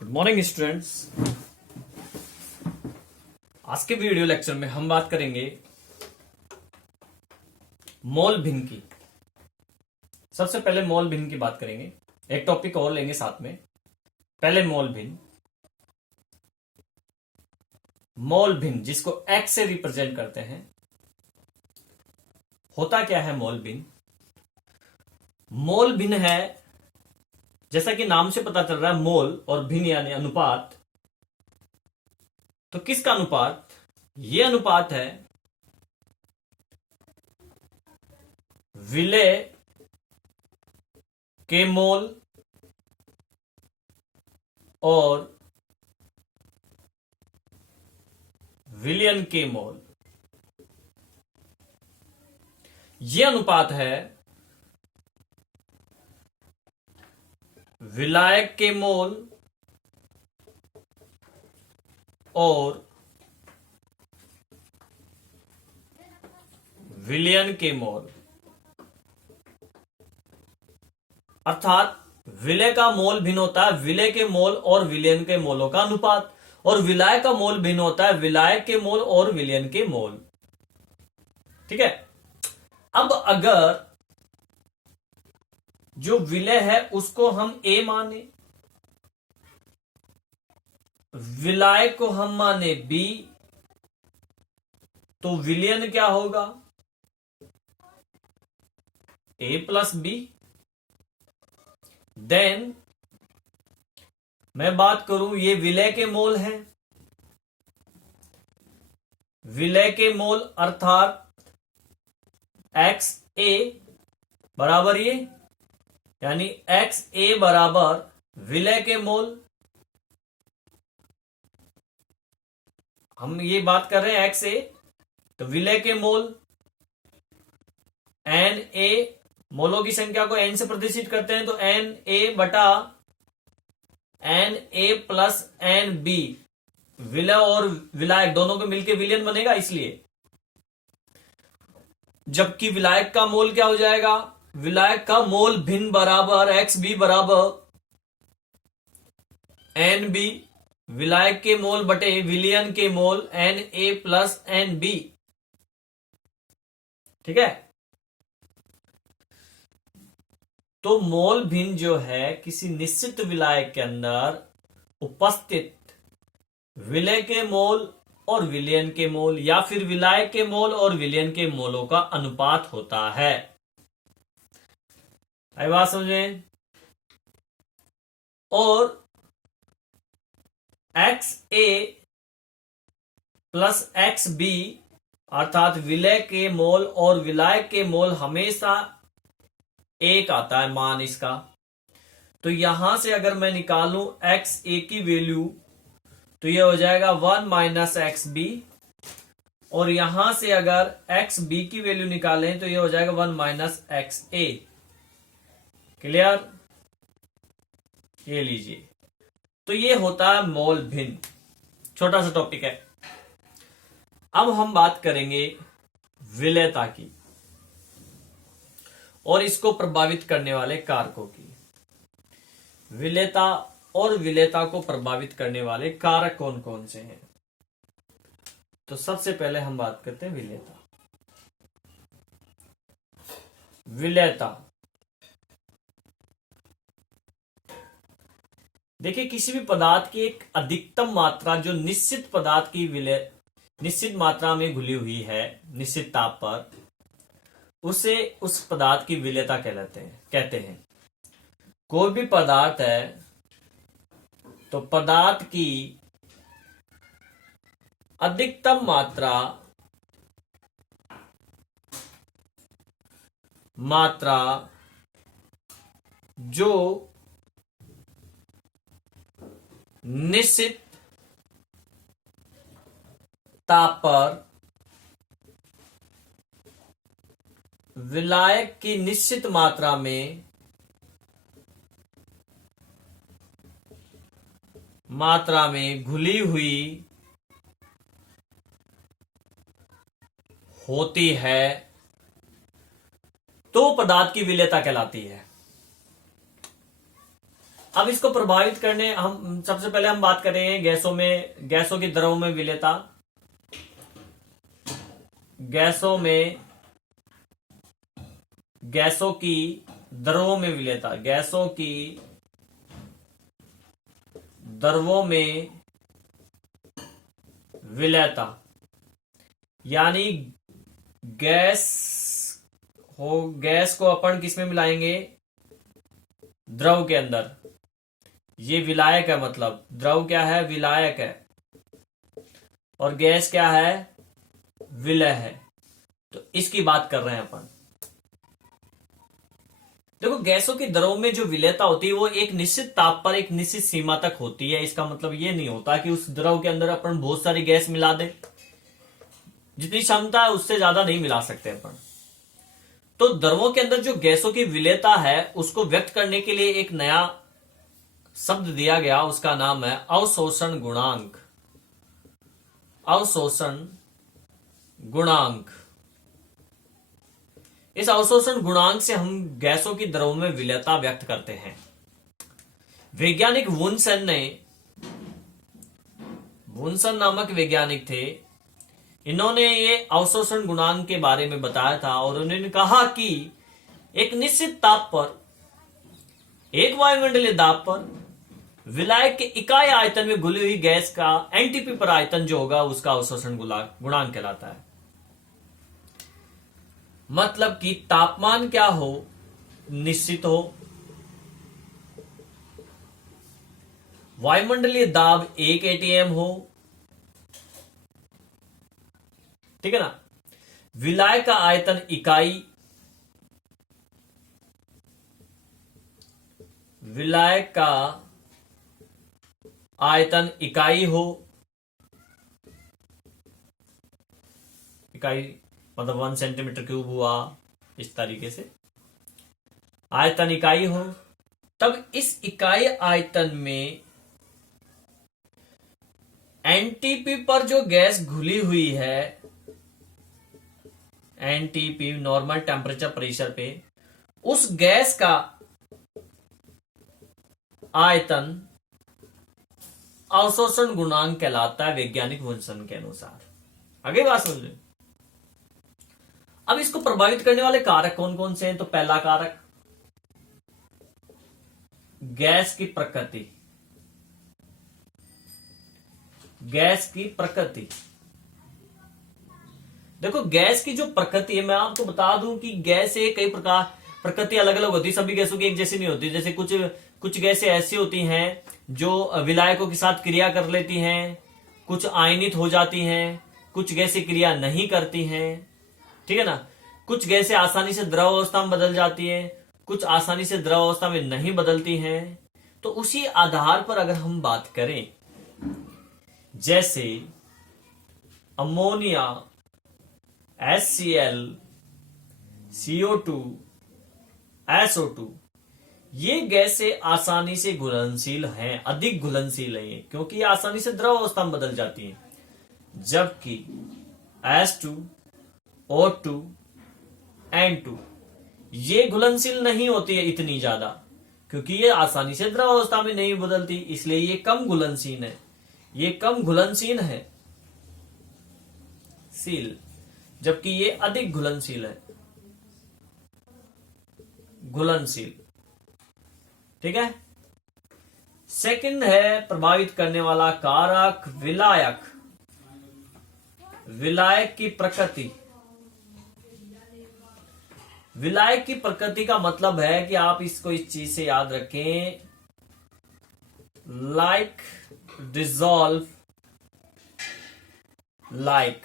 Good morning students. आज के video lecture में हम बात करेंगे मोल भिन्न की। सबसे पहले मोल भिन्न की बात करेंगे, एक टॉपिक और लेंगे साथ में। पहले मोल भिन्न, मोल भिन्न जिसको एक्स से रिप्रेजेंट करते हैं। होता क्या है मोल भिन्न? मोल भिन्न है, जैसा कि नाम से पता चल रहा है, मोल और भिन्न यानी अनुपात। तो किसका अनुपात? यह अनुपात है विलय के मोल और विलयन के मोल। यह अनुपात है विलायक के मोल और विलयन के मोल। अर्थात विलय का मोल भिन्न होता है विलय के मोल और विलयन के मोलों का अनुपात, और विलाय का मोल भिन्न होता है विलायक के मोल और विलयन के मोल। ठीक है। अब अगर जो विलय है उसको हम ए माने, विलाय को हम माने बी, तो विलयन क्या होगा? ए प्लस बी। देन मैं बात करूं, ये विलय के मोल हैं। विलय के मोल अर्थात एक्स ए बराबर ये, यानी एक्स ए बराबर विलय के मोल। हम ये बात कर रहे हैं एक्स ए, तो विलय के मोल एन ए, मोलों की संख्या को एन से प्रदर्शित करते हैं, तो एन ए बटा N A plus N B. विलय और विलायक दोनों को मिलकर विलयन बनेगा, इसलिए। जबकि विलायक का मोल क्या हो जाएगा? विलायक का मोल भिन्न बराबर एक्स बी बराबर एन बी, विलायक के मोल बटे विलयन के मोल N A plus N B. ठीक है। तो मोल भिन्न जो है किसी निश्चित विलायक के अंदर उपस्थित विलय के मोल और विलयन के मोल, या फिर विलायक के मोल और विलयन के मोलों का अनुपात होता है। आई बात समझे? और एक्स ए प्लस एक्स बी अर्थात विलय के मोल और विलायक के मोल हमेशा एक आता है मान इसका। तो यहां से अगर मैं निकालूं एक्स ए की वैल्यू, तो यह हो जाएगा 1 माइनस एक्स बी, और यहां से अगर एक्स बी की वैल्यू निकालें तो यह हो जाएगा 1 माइनस एक्स ए। क्लियर? ये लीजिए, तो ये होता है मोल भिन्न। छोटा सा टॉपिक है। अब हम बात करेंगे विलयता की और इसको प्रभावित करने वाले कारकों की। विलयता और विलयता को प्रभावित करने वाले कारक कौन कौन से हैं? तो सबसे पहले हम बात करते हैं विलयता। विलयता, देखिए, किसी भी पदार्थ की एक अधिकतम मात्रा जो निश्चित पदार्थ की विलय निश्चित मात्रा में घुली हुई है निश्चित ताप पर, उसे उस पदार्थ की विलयता कहते हैं। कोई भी पदार्थ है तो पदार्थ की अधिकतम मात्रा जो निश्चित ताप पर विलायक की निश्चित मात्रा में घुली हुई होती है, तो पदार्थ की विलयता कहलाती है। अब इसको प्रभावित करने हम सबसे पहले हम बात करेंगे गैसों की द्रव में विलेयता। गैसों की द्रवों में विलेयता, गैसों की द्रवों में विलेयता, यानी गैस को अपन किस में मिलाएंगे? द्रव के अंदर। ये विलायक है, मतलब द्रव क्या है? विलायक है, और गैस क्या है? विलय है। तो इसकी बात कर रहे हैं अपन। देखो, गैसों की द्रव में जो विलेयता होती है वो एक निश्चित ताप पर एक निश्चित सीमा तक होती है। इसका मतलब ये नहीं होता कि उस द्रव के अंदर अपन बहुत सारी गैस मिला दें, जितनी क्षमता है उससे ज्यादा नहीं मिला सकते अपन। तो द्रवों के अंदर जो गैसों की विलेयता है उसको व्यक्त करने के लिए एक नया शब्द दिया गया, उसका नाम है अवशोषण गुणांक। अवशोषण गुणांक। इस अवशोषण गुणांक से हम गैसों की द्रव में विलेयता व्यक्त करते हैं। वैज्ञानिक वुनसन नामक वैज्ञानिक थे। इन्होंने ये अवशोषण गुणांक के बारे में बताया था, और उन्होंने कहा कि एक निश्चित ताप पर, एक वायुमंडलीय दाब पर विलायक के इकाई आयतन में घुली हुई गैस का एनटीपी पर आयतन जो होगा उसका अवशोषण गुणांक कहलाता है। मतलब कि तापमान क्या हो? निश्चित हो, वायुमंडलीय दाब 1 atm हो, ठीक है ना, विलायक का आयतन इकाई, विलायक का आयतन इकाई हो, इकाई मतलब 1 सेंटीमीटर क्यूब हुआ, इस तरीके से आयतन इकाई हो, तब इस इकाई आयतन में एनटीपी पर जो गैस घुली हुई है, एनटीपी नॉर्मल टेम्परेचर प्रेशर पे, उस गैस का आयतन अवशोषण गुणांक कहलाता है वैज्ञानिक वुनसन के अनुसार। आगे बात समझ लो। अब इसको प्रभावित करने वाले कारक कौन कौन से हैं? तो पहला कारक गैस की प्रकृति। गैस की प्रकृति, देखो गैस की जो प्रकृति है, मैं आपको बता दूं कि गैस है कई प्रकार, प्रकृति अलग अलग होती है, सभी गैसों की एक जैसी नहीं होती। जैसे कुछ गैसें ऐसी होती हैं जो विलायकों के साथ क्रिया कर लेती हैं, कुछ आयनित हो जाती हैं, कुछ गैसें क्रिया नहीं करती हैं, ठीक है ना। कुछ गैसें आसानी से द्रव अवस्था में बदल जाती हैं, कुछ आसानी से द्रव अवस्था में नहीं बदलती हैं। तो उसी आधार पर अगर हम बात करें, जैसे अमोनिया, HCl, CO2, SO2, ये गैसें आसानी से घुलनशील हैं, अधिक घुलनशील हैं, क्योंकि ये आसानी से द्रव अवस्था में बदल जाती हैं। जबकि H2, O2, N2 ये घुलनशील नहीं होती है इतनी ज्यादा, क्योंकि ये आसानी से द्रव अवस्था में नहीं बदलती, इसलिए ये कम घुलनशील है। ये कम घुलनशील है जबकि ये अधिक घुलनशील है, घुलनशील, ठीक है। सेकंड है प्रभावित करने वाला कारक विलायक। विलायक की प्रकृति। विलायक की प्रकृति का मतलब है कि आप इसको इस चीज से याद रखें, लाइक डिसॉल्व लाइक,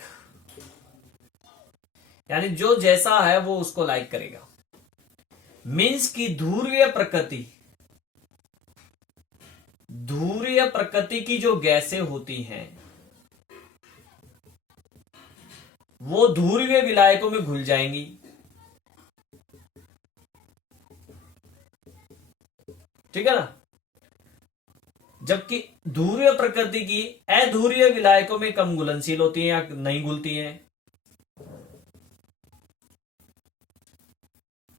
यानी जो जैसा है वो उसको लाइक करेगा। मीन्स की ध्रुवीय प्रकृति, ध्रुवीय प्रकृति की जो गैसें होती हैं वो ध्रुवीय विलायकों में घुल जाएंगी, ठीक है ना। जबकि ध्रुवीय प्रकृति की अध्रुवीय विलायकों में कम घुलनशील होती हैं या नहीं घुलती हैं।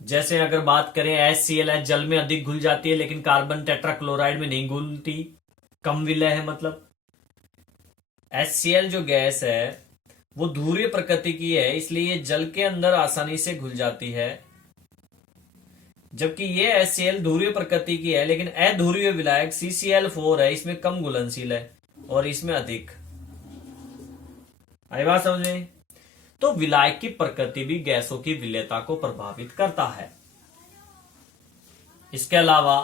जैसे अगर बात करें HCl है, जल में अधिक घुल जाती है लेकिन कार्बन टेट्राक्लोराइड में नहीं घुलती, कम विलय है। मतलब HCl जो गैस है वो ध्रुवीय प्रकृति की है, इसलिए ये जल के अंदर आसानी से घुल जाती है, जबकि ये HCl ध्रुवीय प्रकृति की है लेकिन अध्रुवीय विलायक CCl4 है, इसमें कम घुलनशील है और इसमें अधिक। आई बात समझ में? तो विलायक की प्रकृति भी गैसों की विलेयता को प्रभावित करता है। इसके अलावा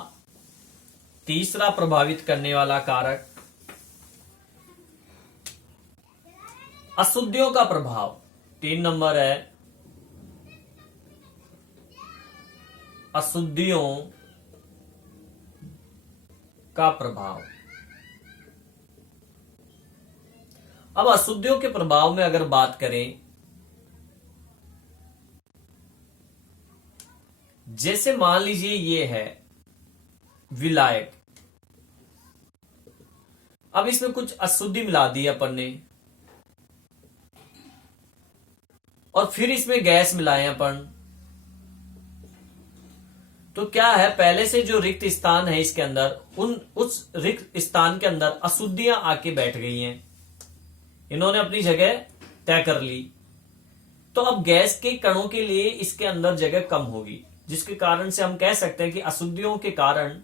तीसरा प्रभावित करने वाला कारक अशुद्धियों का प्रभाव। 3 नंबर है अशुद्धियों का प्रभाव। अब अशुद्धियों के प्रभाव में अगर बात करें, जैसे मान लीजिए ये है विलायक, अब इसमें कुछ अशुद्धि मिला दी अपन ने और फिर इसमें गैस मिलाए अपन, तो क्या है, पहले से जो रिक्त स्थान है इसके अंदर, उस रिक्त स्थान के अंदर अशुद्धियां आके बैठ गई हैं, इन्होंने अपनी जगह तय कर ली। तो अब गैस के कणों के लिए इसके अंदर जगह कम होगी, जिसके कारण से हम कह सकते हैं कि अशुद्धियों के कारण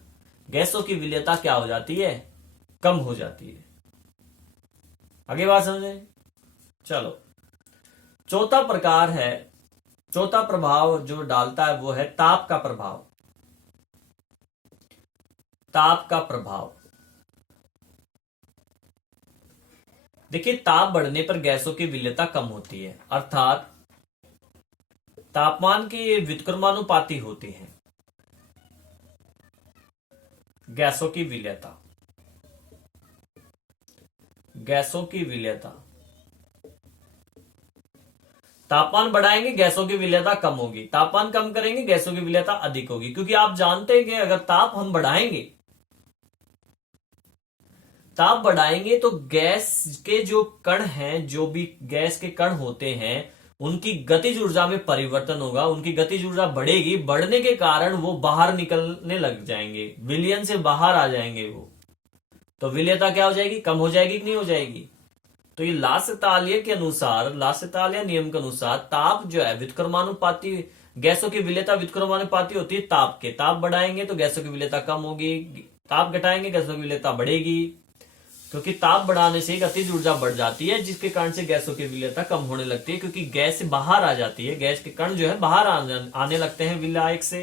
गैसों की विलेयता क्या हो जाती है, कम हो जाती है। आगे बात समझे? चलो, चौथा प्रकार है, चौथा प्रभाव जो डालता है वो है ताप का प्रभाव। ताप का प्रभाव, देखिए ताप बढ़ने पर गैसों की विलेयता कम होती है, अर्थात तापमान की व्युत्क्रमानुपाती होती है गैसों की विलेयता। गैसों की विलेयता, तापमान बढ़ाएंगे गैसों की विलेयता कम होगी, तापमान कम करेंगे गैसों की विलेयता अधिक होगी, क्योंकि आप जानते हैं कि अगर ताप हम बढ़ाएंगे, ताप बढ़ाएंगे तो गैस के जो कण हैं, जो भी गैस के कण होते हैं, उनकी गतिज ऊर्जा में परिवर्तन होगा, उनकी गतिज ऊर्जा बढ़ेगी, बढ़ने के कारण वो बाहर निकलने लग जाएंगे, विलयन से बाहर आ जाएंगे वो, तो विलेयता क्या हो जाएगी, कम हो जाएगी कि नहीं हो जाएगी। तो ये लासतालिया के अनुसार, लासतालिया नियम के अनुसार ताप जो है व्युत्क्रमानुपाती, गैसों की विलेयता व्युत्क्रमानुपाती होती है ताप के, ताप बढ़ाएंगे तो गैसों की विलेयता कम होगी, ताप घटाएंगे गैसों की विलेयता बढ़ेगी, क्योंकि ताप बढ़ाने से गतिज ऊर्जा बढ़ जाती है, जिसके कारण से गैसों की विलेयता कम होने लगती है, क्योंकि गैस से बाहर आ जाती है, गैस के कण जो है बाहर आने लगते हैं विलायक से।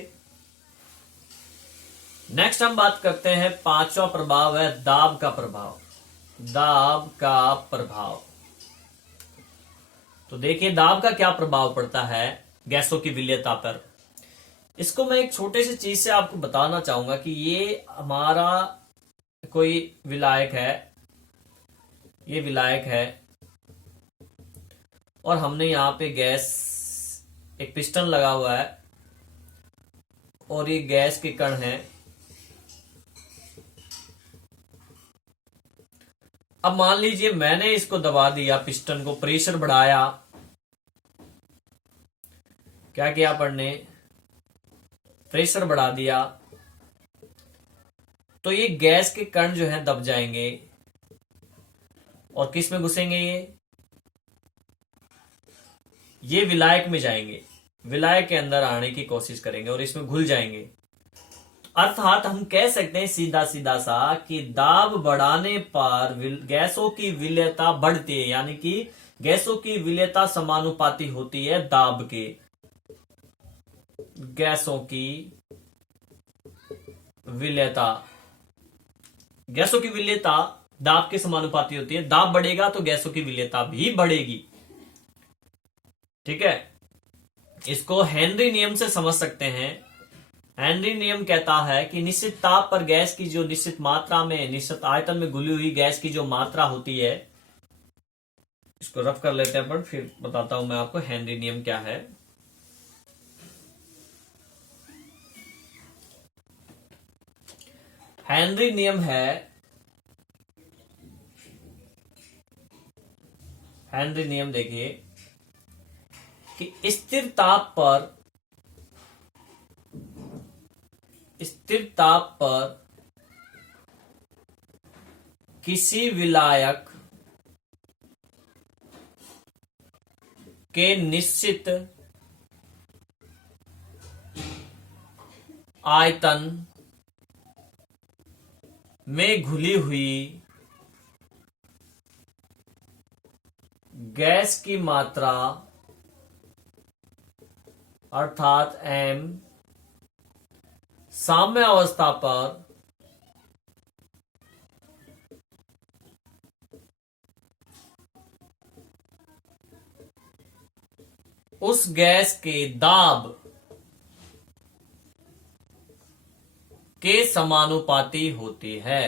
नेक्स्ट हम बात करते हैं, पांचवा प्रभाव है दाब का प्रभाव। दाब का प्रभाव, तो देखिए दाब का क्या प्रभाव पड़ता है गैसों की विलेयता पर। इसको मैं एक छोटे से चीज से आपको बताना चाहूंगा कि ये हमारा कोई विलायक है, ये विलायक है और हमने यहां पे गैस, एक पिस्टन लगा हुआ है और ये गैस के कण हैं। अब मान लीजिए मैंने इसको दबा दिया, पिस्टन को प्रेशर बढ़ाया, क्या किया अपन ने, प्रेशर बढ़ा दिया, तो ये गैस के कण जो है दब जाएंगे और किस में घुसेंगे, ये विलायक में जाएंगे, विलायक के अंदर आने की कोशिश करेंगे और इसमें घुल जाएंगे। अर्थात हम कह सकते हैं सीधा सीधा सा कि दाब बढ़ाने पर गैसों की विलेयता बढ़ती है, यानी कि गैसों की विलेयता समानुपाती होती है दाब के। गैसों की विलेयता, गैसों की विलेयता दाब के समानुपाती होती है, दाब बढ़ेगा तो गैसों की विलेयता भी बढ़ेगी। ठीक है, इसको हेनरी नियम से समझ सकते हैं। हेनरी नियम कहता है कि निश्चित ताप पर गैस की जो निश्चित मात्रा में, निश्चित आयतन में घुली हुई गैस की जो मात्रा होती है, इसको रफ कर लेते हैं पर फिर बताता हूं मैं आपको हेनरी नियम क्या है। हेनरी नियम है, हेनरी नियम देखिए कि स्थिर ताप पर स्थिर ताप पर किसी विलायक के निश्चित आयतन में घुली हुई गैस की मात्रा अर्थात m साम्य अवस्था पर उस गैस के दाब के समानुपाती होती है।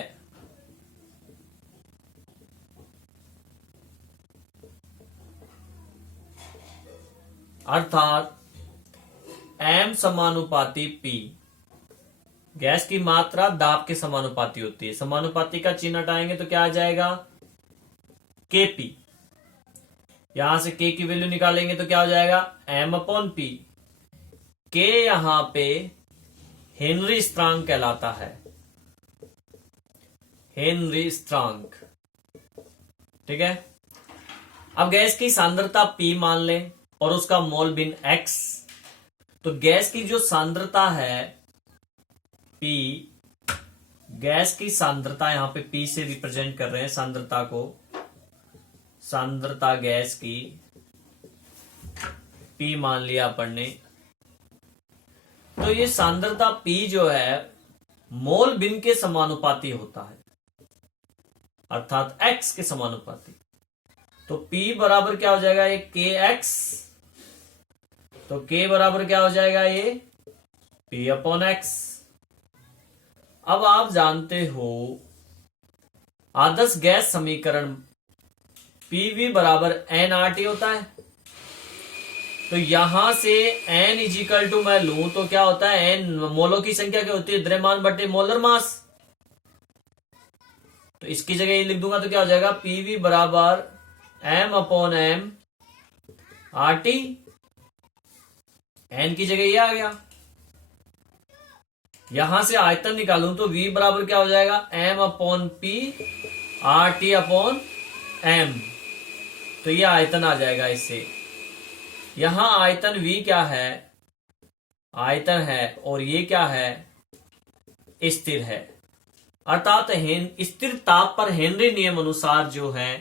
अर्थात m समानुपाती p, गैस की मात्रा दाब के समानुपाती होती है। समानुपाती का चिन्ह हटाएंगे तो क्या आ जाएगा, kp। यहां से k की वैल्यू निकालेंगे तो क्या हो जाएगा, m/p। k यहां पे हेनरी स्थिरांक कहलाता है, हेनरी स्थिरांक। ठीक है। अब गैस की सांद्रता p मान लें और उसका मोल भिन्न x। तो गैस की जो सांद्रता है p, गैस की सांद्रता यहां पे p से रिप्रेजेंट कर रहे हैं सांद्रता को, सांद्रता गैस की p मान लिया अपन ने। तो ये सांद्रता p जो है मोल भिन्न के समानुपाती होता है, अर्थात x के समानुपाती। तो p बराबर क्या हो जाएगा, ये kx। तो k बराबर क्या हो जाएगा, ये p/x। अब आप जानते हो आदर्श गैस समीकरण PV बराबर nRT होता है। तो यहां से n इजिकल टू मैं लूं तो क्या होता है, n मोलों की संख्या क्या होती है, द्रव्यमान बटे मोलर मास। तो इसकी जगह ये लिख दूंगा तो क्या हो जाएगा, PV बराबर m/m RT। n की जगह ये आ गया। यहां से आयतन निकालूं तो V बराबर क्या हो जाएगा, m/p RT/m। तो ये आयतन आ जाएगा इससे। यहां आयतन V क्या है, आयतन है, और ये क्या है, स्थिर है। अर्थात स्थिर ताप पर हेनरी नियम अनुसार जो है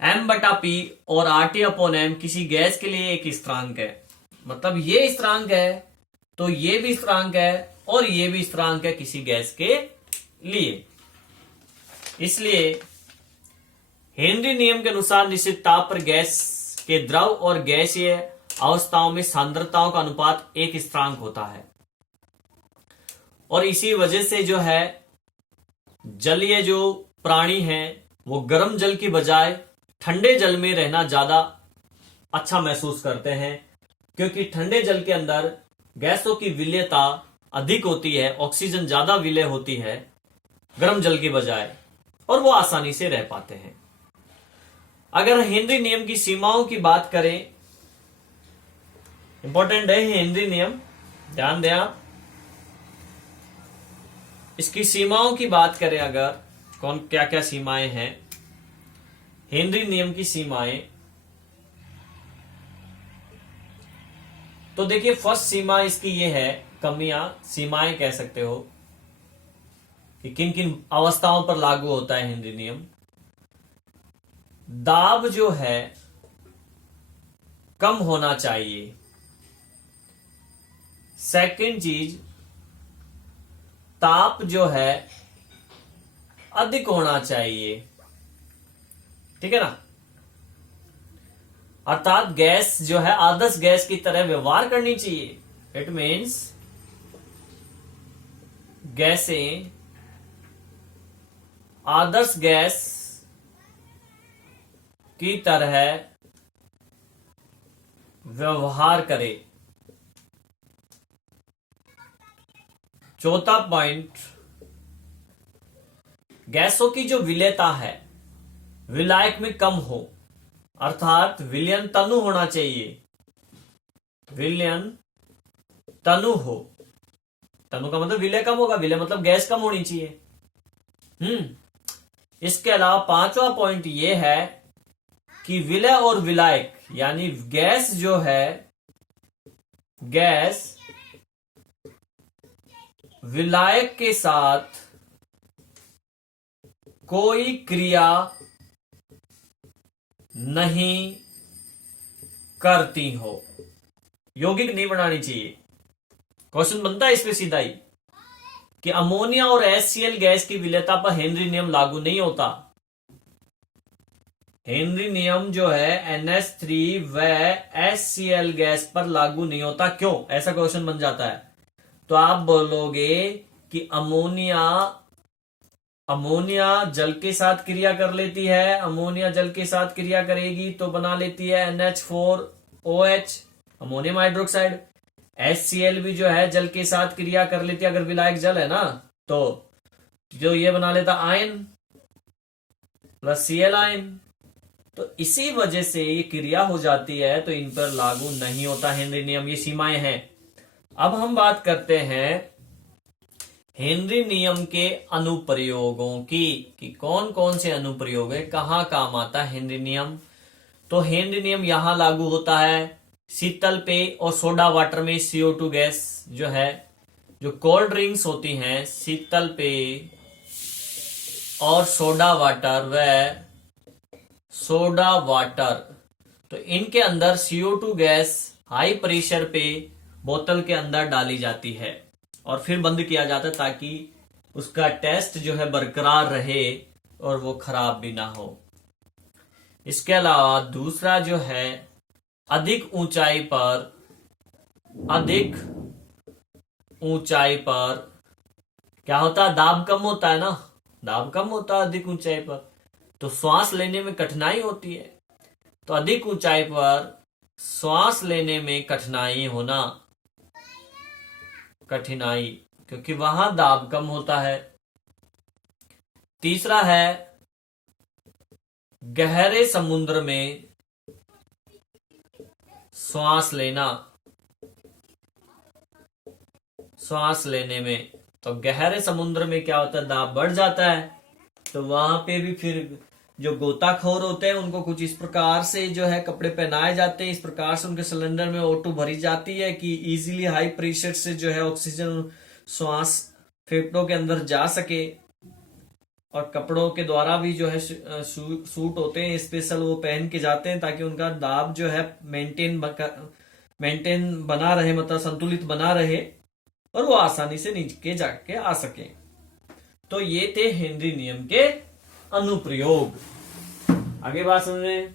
m/p और RT/m किसी गैस के लिए एक स्थिरांक है। मतलब ये स्थिरांक है तो ये भी स्थिरांक है और ये भी स्थिरांक है किसी गैस के लिए। इसलिए हेनरी नियम के अनुसार निश्चित ताप पर गैस के द्रव और गैसीय अवस्थाओं में सांद्रताओं का अनुपात एक स्थिरांक होता है। और इसी वजह से जो है जलीय जो प्राणी हैं वो गर्म जल की बजाय ठंडे जल में रहना ज्यादा अच्छा महसूस करते हैं, क्योंकि ठंडे जल के अंदर गैसों की विलेयता अधिक होती है, ऑक्सीजन ज्यादा विलेय होती है गर्म जल की बजाय, और वो आसानी से रह पाते हैं। अगर हेनरी नियम की सीमाओं की बात करें, इंपॉर्टेंट है हेनरी नियम, ध्यान दें आप। इसकी सीमाओं की बात करें अगर, कौन क्या क्या सीमाएं हैं हेनरी नियम की सीमाएं, तो देखिए फर्स्ट सीमा इसकी ये है, कमियां सीमाएं कह सकते हो कि किन किन अवस्थाओं पर लागू होता है हेनरी नियम। दाब जो है कम होना चाहिए। सेकंड चीज, ताप जो है अधिक होना चाहिए। ठीक है ना, अर्थात गैस जो है आदर्श गैस की तरह व्यवहार करनी चाहिए। इट मीन्स गैसें आदर्श गैस की तरह व्यवहार करे। चौथा पॉइंट, गैसों की जो विलेयता है विलायक में कम हो, अर्थात विलयन तनु होना चाहिए, विलयन तनु हो। तनु का मतलब विलय कम होगा, विलय मतलब गैस कम होनी चाहिए। इसके अलावा पांचवा पॉइंट ये है कि विलय और विलायक यानी गैस जो है, गैस विलायक के साथ कोई क्रिया नहीं करती हो, यौगिक नहीं बनानी चाहिए। क्वेश्चन बनता है इस पे सीधा ही कि अमोनिया और HCl गैस की विलयता पर हेनरी नियम लागू नहीं होता। हेनरी नियम जो है NH3 व HCl गैस पर लागू नहीं होता। क्यों? ऐसा क्वेश्चन बन जाता है तो आप बोलोगे कि अमोनिया जल के साथ क्रिया कर लेती है, अमोनिया जल के साथ क्रिया करेगी तो बना लेती है NH4OH, अमोनियम हाइड्रोक्साइड। HCl भी जो है जल के साथ क्रिया कर लेती है, अगर विलायक जल है ना, तो जो ये बना लेता आयन प्लस Cl आयन। तो इसी वजह से ये क्रिया हो जाती है, तो इन पर लागू नहीं होता हेनरी नियम, ये सीमाएं हैं। अब हम बात करते हैं हेनरी नियम के अनुप्रयोगों की, कि कौन कौन से अनुप्रयोग है, कहां काम आता है हेनरी नियम। तो हेनरी नियम यहां लागू होता है शीतल पेय और सोडा वाटर में CO2 गैस जो है, जो कोल्ड ड्रिंक्स होती हैं, शीतल पेय और सोडा वाटर, तो इनके अंदर CO2 गैस हाई प्रेशर पे बोतल के अंदर डाली जाती है और फिर बंद किया जाता है ताकि उसका टेस्ट जो है बरकरार रहे और वो खराब भी ना हो। इसके अलावा दूसरा जो है अधिक ऊंचाई पर क्या होता है, दाब कम होता है ना, दाब कम होता है अधिक ऊंचाई पर, तो श्वास लेने में कठिनाई होती है। तो अधिक ऊंचाई पर श्वास लेने में कठिनाई क्योंकि वहां दाब कम होता है। तीसरा है गहरे समुद्र में श्वास लेने में, तो गहरे समुद्र में क्या होता है, दाब बढ़ जाता है। तो वहां पे भी फिर जो गोताखोर होते हैं उनको कुछ इस प्रकार से जो है कपड़े पहनाए जाते हैं, इस प्रकार से उनके सिलेंडर में O2 भरी जाती है कि इजीली हाई प्रेशर से जो है ऑक्सीजन श्वास फेफड़ों के अंदर जा सके। और कपड़ों के द्वारा भी जो है सूट होते हैं स्पेशल, वो पहन के जाते हैं ताकि उनका दाब जो है मेंटेन बना रहे, मतलब संतुलित बना रहे और वो आसानी से नीचे जाके आ सके। तो ये थे हेनरी नियम के अनुप्रयोग। आगे बात समझे।